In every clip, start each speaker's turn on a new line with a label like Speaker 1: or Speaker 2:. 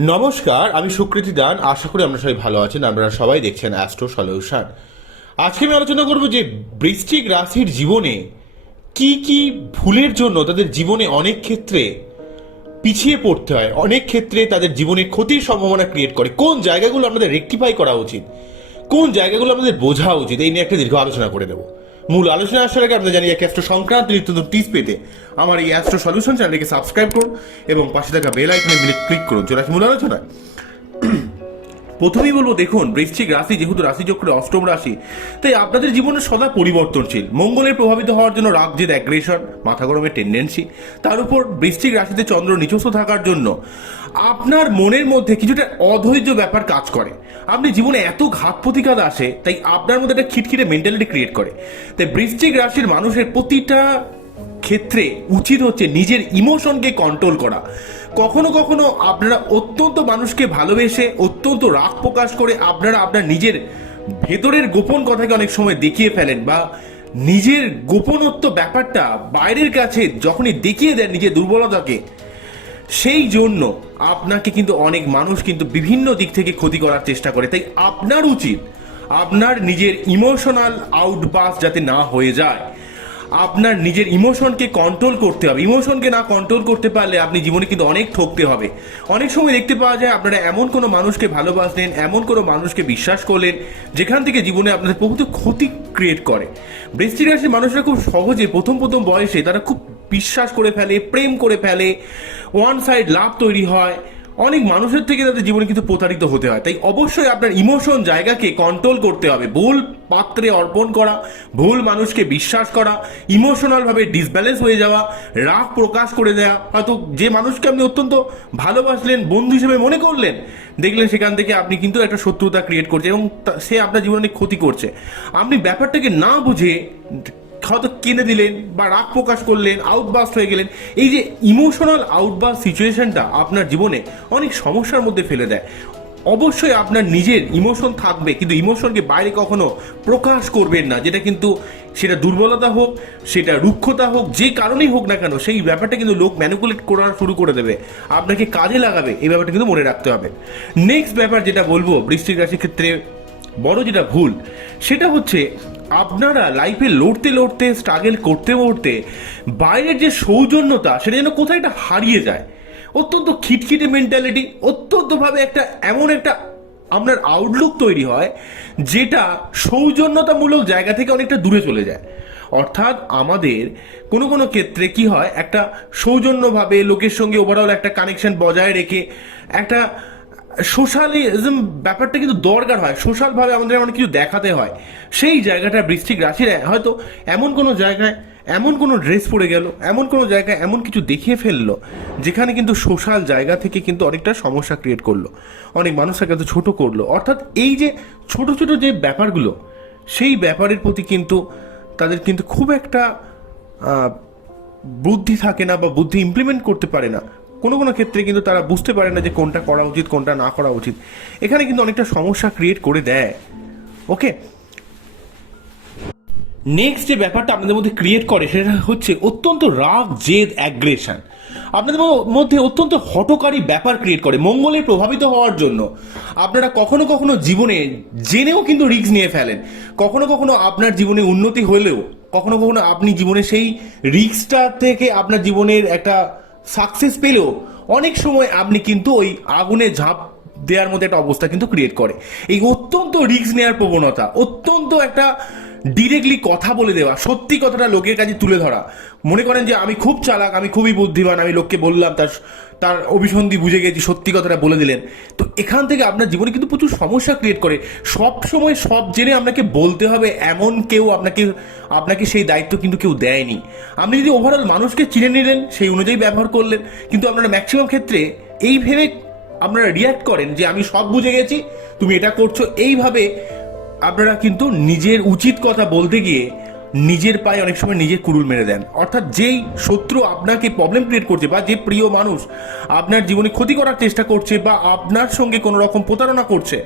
Speaker 1: নমস্কার, আমি সুকৃতি দান। আশা করি আমরা সবাই ভালো আছেন। আপনারা সবাই দেখছেন অ্যাস্ট্রো সলিউশন আজকে আমি আলোচনা করব যে বৃশ্চিক রাশির জীবনে কি কি ভুলের জন্য তাদের জীবনে অনেক ক্ষেত্রে পিছিয়ে পড়তে হয়, অনেক ক্ষেত্রে তাদের জীবনে ক্ষতির সম্ভাবনা ক্রিয়েট করে। কোন জায়গাগুলো আমাদের রেকটিফাই করা উচিত? কোন জায়গাগুলো আমাদের বোঝা উচিত? এই নিয়ে একটা দীর্ঘ আলোচনা করে দেবো। মূল আলোচনা আসার আগে আপনি জানি এক অ্যাস্ট্রো সংক্রান্ত নিত্য নতুন টিপস পেতে আমার এই অ্যাস্ট্রো সলিউশন চ্যানেলটিকে সাবস্ক্রাইব করুন এবং পাশে থাকা বেল আইকনে ক্লিক করুন চলে আসি মূল আলোচনায় প্রথমেই বলব, দেখুন, বৃশ্চিক রাশি যেহেতু রাশি চক্রে অষ্টম রাশি, তাই আপনাদের জীবনে সদা পরিবর্তনশীল। মঙ্গলের প্রভাবিত হওয়ার জন্য রাগ, জেদ অ্যাগ্রেশন মাথা গরমের টেন্ডেন্সি তার উপর বৃশ্চিক রাশিতে চন্দ্র নিচস্থ থাকার জন্য আপনার মনের মধ্যে কিছুটা অধৈর্য ব্যাপার কাজ করে। আপনি জীবনে এত ঘাত প্রতিঘাত আসে, তাই আপনার মধ্যে একটা খিটখিটে মেন্টালিটি ক্রিয়েট করে। তাই বৃশ্চিক রাশির মানুষের প্রতিটা ক্ষেত্রে উচিত হচ্ছে নিজের ইমোশনকে কন্ট্রোল করা। কখনো কখনো আপনারা অত্যন্ত মানুষকে ভালোবেসে অত্যন্ত রাগ প্রকাশ করে আপনারা আপনার নিজের ভেতরের গোপন কথাকে অনেক সময় দেখিয়ে ফেলেন বা নিজের গোপনত্ব ব্যাপারটা বাইরের কাছে যখনই দেখিয়ে দেন নিজের দুর্বলতাকে, সেই জন্য আপনাকে কিন্তু অনেক মানুষ কিন্তু বিভিন্ন দিক থেকে ক্ষতি করার চেষ্টা করে। তাই আপনার উচিত আপনার নিজের ইমোশনাল আউটবাস যাতে না হয়ে যায়। আপনার নিজের ইমোশনকে কন্ট্রোল করতে হবে। ইমোশনকে না কন্ট্রোল করতে পারলে আপনি জীবনে কিন্তু অনেক ঠকতে হবে। অনেক সময় দেখতে পাওয়া যায় আপনারা এমন কোনো মানুষকে ভালোবাসলেন, এমন কোনো মানুষকে বিশ্বাস করলেন, যেখান থেকে জীবনে আপনাদের বহুত ক্ষতি ক্রিয়েট করে। বৃষ্টি রাশির মানুষরা খুব সহজে প্রথম প্রথম বয়সে তারা খুব বিশ্বাস করে ফেলে, প্রেম করে ফেলে ওয়ান সাইড লাভ তৈরি হয় অনেক মানুষের থেকে তাদের জীবনে কিন্তু প্রতারিত হতে হয়। তাই অবশ্যই আপনার ইমোশন জায়গাকে কন্ট্রোল করতে হবে। ভুল পাত্রে অর্পণ করা, ভুল মানুষকে বিশ্বাস করা ইমোশনাল ভাবে ডিসব্যালেন্স হয়ে যাওয়া, রাগ প্রকাশ করে দেওয়া হয়তো যে মানুষকে আপনি অত্যন্ত ভালোবাসলেন, বন্ধু হিসেবে মনে করলেন, দেখলেন সেখান থেকে আপনি কিন্তু একটা শত্রুতা ক্রিয়েট করছে এবং সে আপনার জীবনে ক্ষতি করছে। আপনি ব্যাপারটাকে না বুঝে হয়তো কেঁদে দিলেন বা রাগ প্রকাশ করলেন আউটবাস্ট হয়ে গেলেন। এই যে ইমোশনাল আউটবাস্ট সিচুয়েশনটা আপনার জীবনে অনেক সমস্যার মধ্যে ফেলে দেয়। অবশ্যই আপনার নিজের ইমোশন থাকবে, কিন্তু ইমোশনকে বাইরে কখনো প্রকাশ করবেন না। যেটা কিন্তু সেটা দুর্বলতা হোক, সেটা রুক্ষতা হোক, যে কারণেই হোক না কেন, সেই ব্যাপারটা কিন্তু লোক ম্যানিপুলেট করা শুরু করে দেবে। আপনাকে কাজে লাগাবে, এই ব্যাপারটা কিন্তু মনে রাখতে হবে। নেক্সট ব্যাপার যেটা বলব বৃষ্টিক রাশির ক্ষেত্রে বড় যেটা ভুল, সেটা হচ্ছে আপনারা লাইফে লড়তে লড়তে স্ট্রাগল করতে করতে, বাইরের যে সৌজন্যতা, সেটা যেন কোথায় একটা হারিয়ে যায়। অত্যন্ত খিটখিটে মেন্টালিটি অত্যন্তভাবে একটা এমন একটা আপনার আউটলুক তৈরি হয়, যেটা সৌজন্যতামূলক জায়গা থেকে অনেকটা দূরে চলে যায়। অর্থাৎ আমাদের কোনো কোনো ক্ষেত্রে কি হয়, একটা সৌজন্যভাবে লোকের সঙ্গে ওভারঅল একটা কানেকশন বজায় রেখে, একটা সোশ্যালিজম ব্যাপারটা কিন্তু দরকার হয়। সোশ্যালভাবে আমাদের অনেক কিছু দেখাতে হয়। সেই জায়গাটা বৃষ্টিক রাশির হয়তো এমন কোনো জায়গায় এমন কোনো ড্রেস পরে গেল, এমন কোনো জায়গায় এমন কিছু দেখিয়ে ফেলল, যেখানে কিন্তু সোশ্যাল জায়গা থেকে কিন্তু অনেকটা সমস্যা ক্রিয়েট করল। অনেক মানুষকে কিন্তু ছোট করল। অর্থাৎ এই যে ছোট ছোট যে ব্যাপারগুলো, সেই ব্যাপারের প্রতি কিন্তু তাদের কিন্তু খুব একটা বুদ্ধি থাকে না বা বুদ্ধি ইমপ্লিমেন্ট করতে পারে না। কোনো কোনো ক্ষেত্রে কিন্তু তারা বুঝতে পারে না যে কোনটা করা উচিত, কোনটা না করা উচিত। এখানে কিন্তু অনেকটা সমস্যা ক্রিয়েট করে দেয়। ওকে নেক্সট যে ব্যাপারটা আপনাদের মধ্যে ক্রিয়েট করে, সেটা হচ্ছে অত্যন্ত রাগ, জেদ অ্যাগ্রেশন আপনাদের মধ্যে অত্যন্ত হটকারী ব্যাপার ক্রিয়েট করে, মঙ্গলে প্রভাবিত হওয়ার জন্য। আপনারা কখনো কখনো জীবনে জেনেও কিন্তু রিস্ক নিয়ে ফেলেন। কখনো কখনো আপনার জীবনে উন্নতি হলেও, কখনো কখনো আপনি জীবনে সেই রিস্কটা থেকে আপনার জীবনের একটা সাকসেস পেলেও অনেক সময় আপনি কিন্তু ওই আগুনে ঝাঁপ দেওয়ার মধ্যে একটা অবস্থা কিন্তু ক্রিয়েট করে। এই অত্যন্ত রিস্ক নেওয়ার প্রবণতা, অত্যন্ত একটা ডিরেক্টলি কথা বলে দেওয়া, সত্যি কথাটা লোকের কাছে তুলে ধরা। মনে করেন যে আমি খুব চালাক, আমি খুবই বুদ্ধিমান, আমি লোককে বললাম, তার তার অভিসন্ধি বুঝে গেছি, সত্যি কথাটা বলে দিলেন। তো এখান থেকে আপনার জীবনে কিন্তু প্রচুর সমস্যা ক্রিয়েট করে। সব সময় সব জেনে আপনাকে বলতে হবে, এমন কেউ আপনাকে আপনাকে সেই দায়িত্ব কিন্তু কেউ দেয়নি। আপনি যদি ওভারঅল মানুষকে চিনে নিলেন, সেই অনুযায়ী ব্যবহার করলেন, কিন্তু আপনারা ম্যাক্সিমাম ক্ষেত্রে এই ভেবে আপনারা রিয়াক্ট করেন যে আমি সব বুঝে গেছি, তুমি এটা করছ, এইভাবে আপনারা কিন্তু নিজের উচিত কথা বলতে গিয়ে নিজের পায়ে অনেক সময় নিজের কুরুল মেরে দেন। অর্থাৎ যেই শত্রু আপনাকে প্রবলেম ক্রিয়েট করছে বা যে প্রিয় মানুষ আপনার জীবনে ক্ষতি করার চেষ্টা করছে বা আপনার সঙ্গে কোনো রকম প্রতারণা করছে,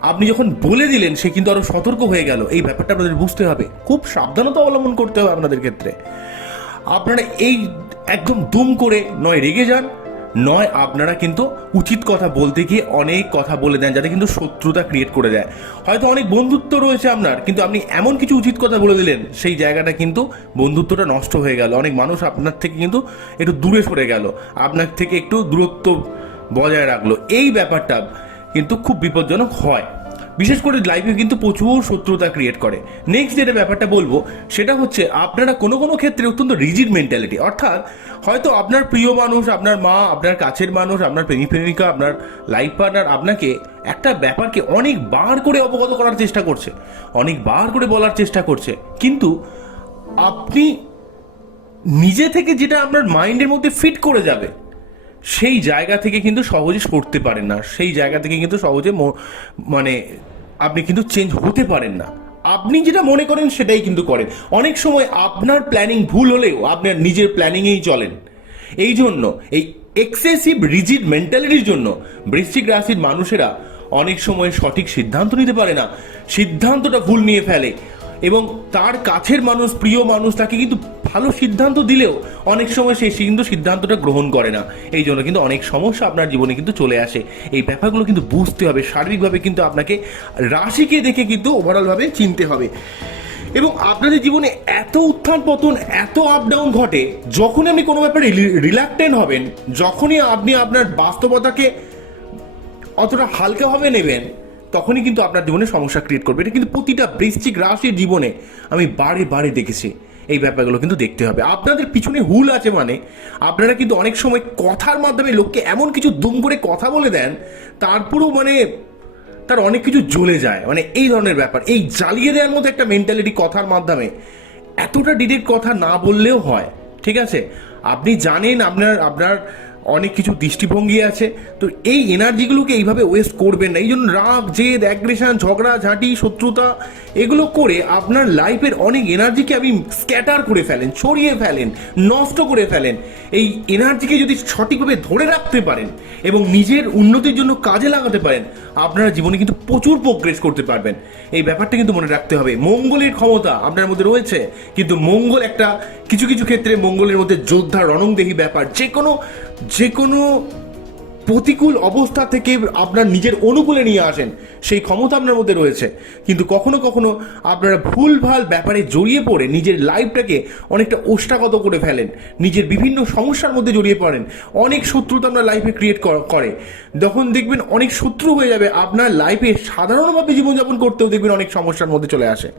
Speaker 1: আপনি যখন বলে দিলেন সে কিন্তু আরও সতর্ক হয়ে গেল। এই ব্যাপারটা আপনাদের বুঝতে হবে। খুব সাবধানতা অবলম্বন করতে হবে আপনাদের ক্ষেত্রে। আপনারা এই একদম দুম করে নয়, রেগে যান। নয়, আপনারা কিন্তু উচিত কথা বলতে গিয়ে অনেক কথা বলে দেন যাতে কিন্তু শত্রুতা ক্রিয়েট করে দেয়। হয়তো অনেক বন্ধুত্ব রয়েছে আপনার, কিন্তু আপনি এমন কিছু উচিত কথা বলে দিলেন, সেই জায়গাটা কিন্তু বন্ধুত্বটা নষ্ট হয়ে গেল। অনেক মানুষ আপনার থেকে কিন্তু একটু দূরে সরে গেল, আপনার থেকে একটু দূরত্ব বজায় রাখল। এই ব্যাপারটা কিন্তু খুব বিপজ্জনক হয়। বিশেষ করে লাইফে কিন্তু প্রচুর শত্রুতা ক্রিয়েট করে। নেক্সট যেটা ব্যাপারটা বলব, সেটা হচ্ছে আপনারা কোনো কোনো ক্ষেত্রে অত্যন্ত রিজিড মেন্টালিটি অর্থাৎ হয়তো আপনার প্রিয় মানুষ, আপনার মা, আপনার কাছের মানুষ, আপনার প্রেমিক প্রেমিকা আপনার লাইফ পার্টনার আপনাকে একটা ব্যাপারকে অনেক বার করে অবগত করার চেষ্টা করছে, অনেক বার করে বলার চেষ্টা করছে। কিন্তু আপনি নিজে থেকে যেটা আপনার মাইন্ডের মধ্যে ফিট করে যাবে সেই জায়গা থেকে কিন্তু সহজে সরতে পারেন না। সেই জায়গা থেকে কিন্তু সহজে মানে আপনি কিন্তু চেঞ্জ হতে পারেন না। আপনি যেটা মনে করেন সেটাই কিন্তু করেন। অনেক সময় আপনার প্ল্যানিং ভুল হলেও আপনার নিজের প্ল্যানিংয়েই চলেন। এই জন্য, এই এক্সেসিভ রিজিড মেন্টালিটির জন্য বৃশ্চিক রাশির মানুষেরা অনেক সময় সঠিক সিদ্ধান্ত নিতে পারে না। সিদ্ধান্তটা ভুল নিয়ে ফেলে। এবং তার কাছের মানুষ, প্রিয় মানুষ তাকে কিন্তু ভালো সিদ্ধান্ত দিলেও অনেক সময় সে কিন্তু সিদ্ধান্তটা গ্রহণ করে না। এই জন্য কিন্তু অনেক সমস্যা আপনার জীবনে কিন্তু চলে আসে। এই ব্যাপারগুলো কিন্তু বুঝতে হবে সার্বিকভাবে কিন্তু আপনাকে রাশিকে দেখে কিন্তু ওভারঅলভাবে চিনতে হবে। এবং আপনাদের জীবনে এত উত্থান পতন, এত আপ ডাউন ঘটে, যখনই আপনি কোনো ব্যাপারে রিল্যাক্টেন্ট হবেন, যখনই আপনি আপনার বাস্তবতাকে অতটা হালকাভাবে নেবেন তখনই কিন্তু আপনার জীবনে সমস্যা ক্রিয়েট করবে। এটা কিন্তু প্রতিটা বৃশ্চিক রাশির জীবনে আমি বারে বারে দেখেছি। এই ব্যাপারগুলো কিন্তু দেখতে হবে। আপনাদের পিছনে হুল আছে মানে আপনারা কিন্তু অনেক সময় কথার মাধ্যমে লোককে এমন কিছু দুম করে কথা বলে দেন, তারপরেও মানে তার অনেক কিছু জ্বলে যায়। মানে এই ধরনের ব্যাপার। এই জ্বালিয়ে দেওয়ার মতো একটা মেন্টালিটি কথার মাধ্যমে এতটা ডিরেক্ট কথা না বললেও হয়। ঠিক আছে? আপনি জানেন আপনার আপনার অনেক কিছু দৃষ্টিভঙ্গি আছে। তো এই এনার্জিগুলোকে এইভাবে ওয়েস্ট করবেন না। এই জন্য রাগ, জেদ অ্যাগ্রেশন ঝগড়া, ঝাঁটি, শত্রুতা, এগুলো করে আপনার লাইফের অনেক এনার্জিকে আপনি স্ক্যাটার করে ফেলেন, ছড়িয়ে ফেলেন, নষ্ট করে ফেলেন। এই এনার্জিকে যদি সঠিকভাবে ধরে রাখতে পারেন এবং নিজের উন্নতির জন্য কাজে লাগাতে পারেন, আপনারা জীবনে কিন্তু প্রচুর প্রোগ্রেস করতে পারবেন। এই ব্যাপারটা কিন্তু মনে রাখতে হবে। মঙ্গলের ক্ষমতা আপনার মধ্যে রয়েছে, কিন্তু মঙ্গল একটা কিছু কিছু ক্ষেত্রে মঙ্গলের মধ্যে যোদ্ধা রণংদেহী ব্যাপার। যে কোনো যে কোনো প্রতিকূল অবস্থা থেকে আপনার নিজের অনুকূলে নিয়ে আসেন। সেই ক্ষমতা আপনার মধ্যে রয়েছে। কিন্তু কখনো কখনো আপনারা ভুলভাল ব্যাপারে জড়িয়ে পড়ে নিজের লাইফটাকে অনেকটা ওষ্ঠাগত করে ফেলেন। নিজের বিভিন্ন সমস্যার মধ্যে জড়িয়ে পড়েন। অনেক শত্রুতা আপনার লাইফে ক্রিয়েট করে। যখন দেখবেন অনেক শত্রু হয়ে যাবে, আপনার লাইফে সাধারণভাবে জীবনযাপন করতেও দেখবেন অনেক সমস্যার মধ্যে চলে আসে।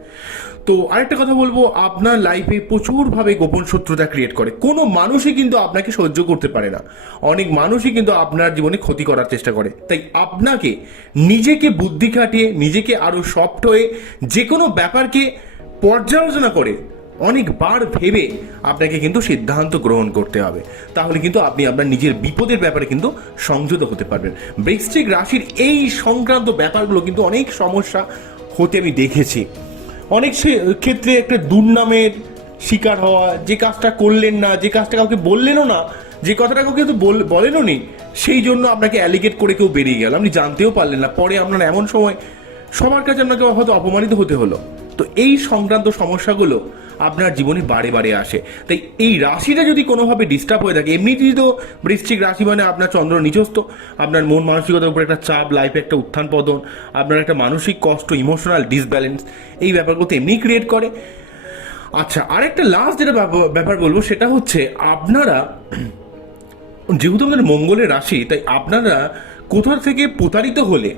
Speaker 1: তো আরেকটা কথা বলব, আপনার লাইফে প্রচুরভাবে গোপন শত্রুতা ক্রিয়েট করে। কোনো মানুষই কিন্তু আপনাকে সহ্য করতে পারে না। অনেক মানুষই কিন্তু আপনার জীবনে ক্ষতি করার চেষ্টা করে। তাই আপনাকে নিজেকে বুদ্ধি খাটিয়ে, নিজেকে আরও সফট হয়ে যে কোনো ব্যাপারকে পর্যালোচনা করে অনেকবার ভেবে আপনাকে কিন্তু সিদ্ধান্ত গ্রহণ করতে হবে। তাহলে কিন্তু আপনি আপনার নিজের বিপদের ব্যাপারে কিন্তু সংযত হতে পারবেন। বৃশ্চিক রাশির এই সংক্রান্ত ব্যাপারগুলো কিন্তু অনেক সমস্যা হতে আমি দেখেছি। অনেক ক্ষেত্রে একটা দুর্নামের শিকার হওয়া, যে কাজটা করলেন না, যে কাজটা কাউকে বললেনও না, যে কথাটা কাউকে তো বল- বলেনও নি সেই জন্য আপনাকে অ্যালিগেট করে কেউ বেরিয়ে গেল। আপনি জানতেও পারলেন না। পরে আপনার এমন সময় সবার কাছে আপনাকে হয়তো অপমানিত হতে হলো। তো এই সংক্রান্ত সমস্যাগুলো আপনার জীবনে বারে বারে আসে। তাই এই রাশিটা যদি কোনোভাবে ডিস্টার্ব হয়ে থাকে, এমনিতেই তো বৃশ্চিক রাশি মানে আপনার চন্দ্র নিচস্থ আপনার মন মানসিকতার উপর একটা চাপ লাইফে একটা উত্থান পতন, আপনার একটা মানসিক কষ্ট ইমোশনাল ডিসব্যালেন্স এই ব্যাপারগুলো তো এমনি ক্রিয়েট করে। আচ্ছা আরেকটা লাস্ট যেটা ব্যাপার বলব সেটা হচ্ছে আপনারা যেহেতু আমাদের মঙ্গলের রাশি, তাই আপনারা কোথা থেকে প্রতারিত হলে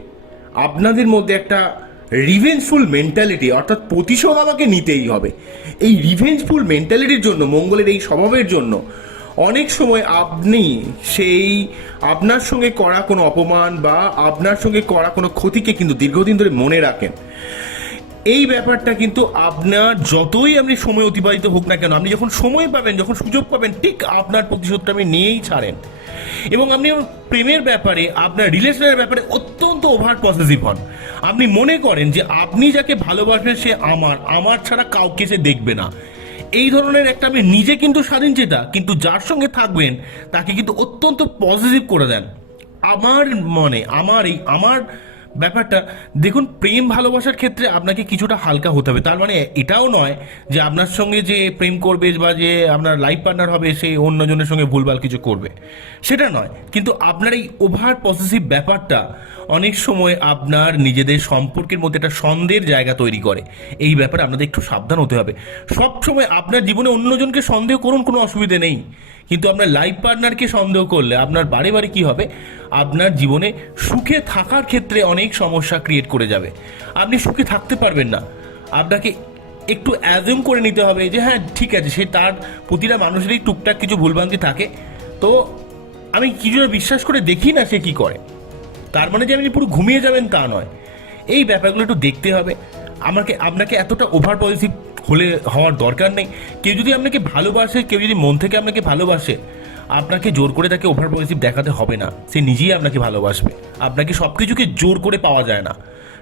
Speaker 1: আপনাদের মধ্যে একটা রিভেঞ্জফুল মেন্টালিটি অর্থাৎ প্রতিশোধ আমাকে নিতেই হবে। এই রিভেঞ্জফুল মেন্টালিটির জন্য, মঙ্গলের এই স্বভাবের জন্য, অনেক সময় আপনি সেই আপনার সঙ্গে করা কোনো অপমান বা আপনার সঙ্গে করা কোনো ক্ষতিকে কিন্তু দীর্ঘদিন ধরে মনে রাখেন। এই ব্যাপারটা কিন্তু আপনার যতই আপনি সময় অতিবাহিত হোক না কেন, আপনি যখন সময় পাবেন, যখন সুযোগ পাবেন, ঠিক আপনার প্রতিশোধটা আপনি নিয়েই ছাড়েন। এবং আপনি প্রেমের ব্যাপারে, আপনার রিলেশনের ব্যাপারে অত্যন্ত ওভার পজিটিভ হন। আপনি মনে করেন যে আপনি যাকে ভালোবাসবেন, সে আমার আমার ছাড়া কাউকে সে দেখবে না। এই ধরনের একটা আপনি নিজে কিন্তু স্বাধীন চেতা, কিন্তু যার সঙ্গে থাকবেন, তাকে কিন্তু অত্যন্ত পজিটিভ করে দেন। আমার মনে, আমার এই, আমার ব্যাপারটা, দেখুন, প্রেম ভালোবাসার ক্ষেত্রে আপনাকে কিছুটা হালকা হতে হবে। তার মানে এটাও নয় যে আপনার সঙ্গে যে প্রেম করবে বা যে আপনার লাইফ পার্টনার হবে, সে অন্যজনের সঙ্গে ভুলভাল কিছু করবে। সেটা নয়। কিন্তু আপনার এই ওভার পসেসিভ ব্যাপারটা অনেক সময় আপনার নিজেদের সম্পর্কের মধ্যে একটা সন্দেহের জায়গা তৈরি করে। এই ব্যাপারে আপনাদের একটু সাবধান হতে হবে। সব সময় আপনার জীবনে অন্যজনকে সন্দেহ করুন, কোনো অসুবিধে নেই। কিন্তু আপনার লাইফ পার্টনারকে সন্দেহ করলে আপনার বারে বারে কী হবে? আপনার জীবনে সুখে থাকার ক্ষেত্রে অনেক সমস্যা ক্রিয়েট করে যাবে। আপনি সুখে থাকতে পারবেন না। আপনাকে একটু অ্যাজুম করে নিতে হবে যে হ্যাঁ ঠিক আছে, সে তার প্রতিটা মানুষেরই টুকটাক কিছু ভুলভ্রান্তি থাকে। তো আমি কিছুটা বিশ্বাস করে দেখি না সে কি করে? তার মানে যে আপনি পুরো ঘুমিয়ে যাবেন তা নয়। এই ব্যাপারগুলো একটু দেখতে হবে। আমাকে, আপনাকে এতটা ওভার পজিটিভ হলে হওয়ার দরকার নেই। কেউ যদি আপনাকে ভালোবাসে, কেউ যদি মন থেকে আপনাকে ভালোবাসে, আপনাকে জোর করে তাকে ওভার পজিটিভ দেখাতে হবে না। সে নিজেই আপনাকে ভালোবাসবে। আপনাকে সব কিছুকে জোর করে পাওয়া যায় না।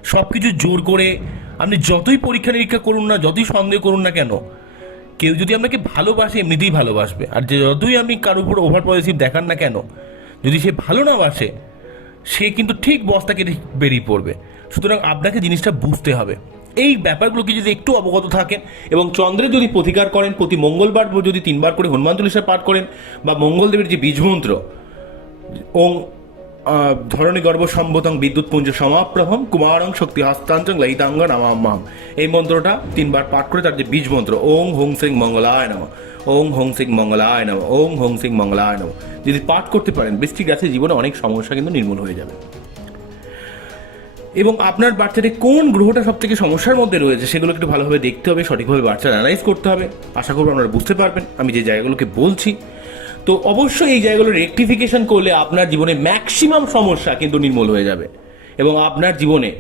Speaker 1: সব কিছু জোর করে আপনি যতই পরীক্ষা নিরীক্ষা করুন না, যতই সন্দেহ করুন না কেন, কেউ যদি আপনাকে ভালোবাসে, এমনিতেই ভালোবাসবে। আর যে যতই আপনি কারোর উপর ওভার পজিটিভ দেখান না কেন, যদি সে ভালো না বাসে সে কিন্তু ঠিক বস্তা কেটে বেরিয়ে পড়বে। সুতরাং আপনাকে জিনিসটা বুঝতে হবে। এই ব্যাপারগুলোকে যদি একটু অবগত থাকেন এবং চন্দ্রের যদি প্রতিকার করেন, প্রতি মঙ্গলবার যদি তিনবার করে হনুমান চল্লিশা পাঠ করেন বা মঙ্গলদেবের যে বীজমন্ত্র ওং ধরণী গর্ভ সম্ভতং বিদ্যুৎ পুঞ্জ সমাপ্রভম, কুমারং শক্তি হস্তাঞ্চং লহিতাঙ্গ নামাম এই মন্ত্রটা তিনবার পাঠ করে তার যে বীজ মন্ত্র, ওং, হোং, সিং, মঙ্গলায় নম। ওং হোং সিং মঙ্গলায় নম ওং হোং সিং মঙ্গলায় নম। যদি পাঠ করতে পারেন বৃষ্টিক গাছের জীবনে অনেক সমস্যা কিন্তু নির্মূল হয়ে যাবে। এবং আপনার বাচ্চাটি কোন গ্রহটা সব থেকে সমস্যার মধ্যে রয়েছে সেগুলো একটু ভালোভাবে দেখতে হবে, সঠিকভাবে বাচ্চা অ্যানালাইজ করতে হবে। আশা করব আপনারা বুঝতে পারবেন, আমি যে জায়গাগুলোকে বলছি। তো অবশ্যই এই জায়গাগুলো রেকটিফিকেশন করলে আপনার জীবনে ম্যাক্সিমাম সমস্যা কিন্তু নির্মূল হয়ে যাবে। এবং আপনার জীবনে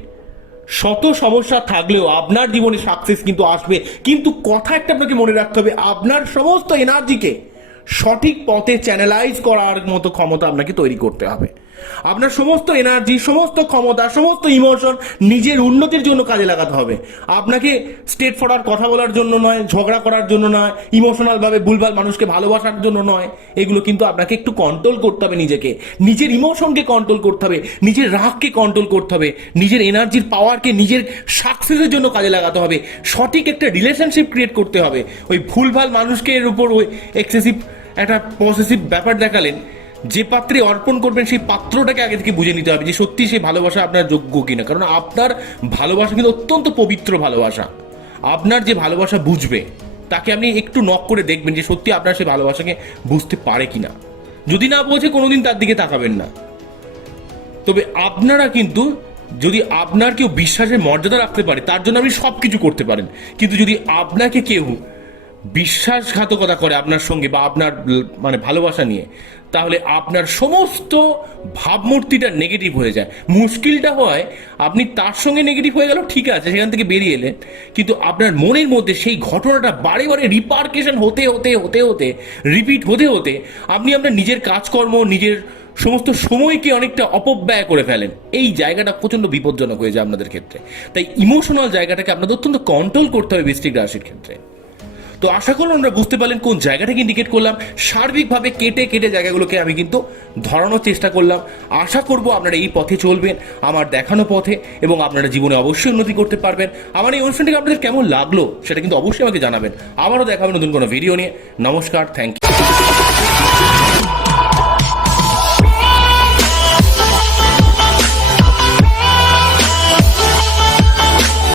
Speaker 1: শত সমস্যা থাকলেও আপনার জীবনে সাকসেস কিন্তু আসবে। কিন্তু কথা একটা আপনাকে মনে রাখতে হবে, আপনার সমস্ত এনার্জিকে সঠিক পথে চ্যানেলাইজ করার মতো ক্ষমতা আপনাকে তৈরি করতে হবে। আপনার সমস্ত এনার্জি সমস্ত ক্ষমতা, সমস্ত ইমোশন নিজের উন্নতির জন্য কাজে লাগাতে হবে। আপনাকে স্টেট ফরার কথা বলার জন্য নয়, ঝগড়া করার জন্য নয় ইমোশনাল ভাবে ভুলভাল মানুষকে ভালোবাসার জন্য নয়। এগুলো কিন্তু আপনাকে একটু কন্ট্রোল করতে হবে নিজেকে। নিজের ইমোশনকে কন্ট্রোল করতে হবে, নিজের রাগকে কন্ট্রোল করতে হবে, নিজের এনার্জির পাওয়ারকে নিজের সাকসেসের জন্য কাজে লাগাতে হবে। সঠিক একটা রিলেশনশিপ ক্রিয়েট করতে হবে। ওই ভুলভাল মানুষকে এর উপর ওই এক্সেসিভ একটা পসেসিভ ব্যাপার দেখালেন। যে পাত্রে অর্পণ করবেন, সেই পাত্রটাকে আগে থেকে বুঝে নিতে হবে যে সত্যি সেই ভালোবাসা আপনার যোগ্য কিনা। কারণ আপনার ভালোবাসা কিন্তু অত্যন্ত পবিত্র ভালোবাসা। আপনার যে ভালোবাসা বুঝবে, তাকে আপনি একটু নক করে দেখবেন যে সত্যি আপনার সেই ভালোবাসাকে বুঝতে পারে কিনা। যদি না বোঝে, কোনোদিন তার দিকে তাকাবেন না। তবে আপনারা কিন্তু, যদি আপনার কেউ বিশ্বাসের মর্যাদা রাখতে পারে, তার জন্য আপনি সব কিছু করতে পারেন। কিন্তু যদি আপনাকে কেউ বিশ্বাসঘাতকতা করে আপনার সঙ্গে বা আপনার মানে ভালোবাসা নিয়ে তাহলে আপনার সমস্ত ভাবমূর্তিটা নেগেটিভ হয়ে যায়। মুশকিলটা হয়, আপনি তার সঙ্গে নেগেটিভ হয়ে গেল, ঠিক আছে, সেখান থেকে বেরিয়ে এলেন। কিন্তু আপনার মনের মধ্যে সেই ঘটনাটা বারে বারে রিপার্কেশন হতে হতে হতে হতে রিপিট হতে হতে, আপনি আপনার নিজের কাজকর্ম, নিজের সমস্ত সময়কে অনেকটা অপব্যয় করে ফেলেন। এই জায়গাটা প্রচণ্ড বিপজ্জনক হয়ে যায় আপনাদের ক্ষেত্রে। তাই ইমোশনাল জায়গাটাকে আপনাদের অত্যন্ত কন্ট্রোল করতে হবে বৃষ্টিক রাশির ক্ষেত্রে। তো আশা করুন আমরা বুঝতে পারলেন কোন জায়গাটাকে ইন্ডিকেট করলাম। সার্বিকভাবে কেটে কেটে জায়গাগুলোকে আমি কিন্তু ধরানোর চেষ্টা করলাম। আশা করব আপনারা এই পথে চলবেন, আমার দেখানো পথে, এবং আপনারা জীবনে অবশ্যই উন্নতি করতে পারবেন। আমার এই অনুষ্ঠানটিকে আপনাদের কেমন লাগল, সেটা কিন্তু অবশ্যই আমাকে জানাবেন। আবারও দেখাবেন নতুন কোনো ভিডিও নিয়ে। নমস্কার থ্যাংক ইউ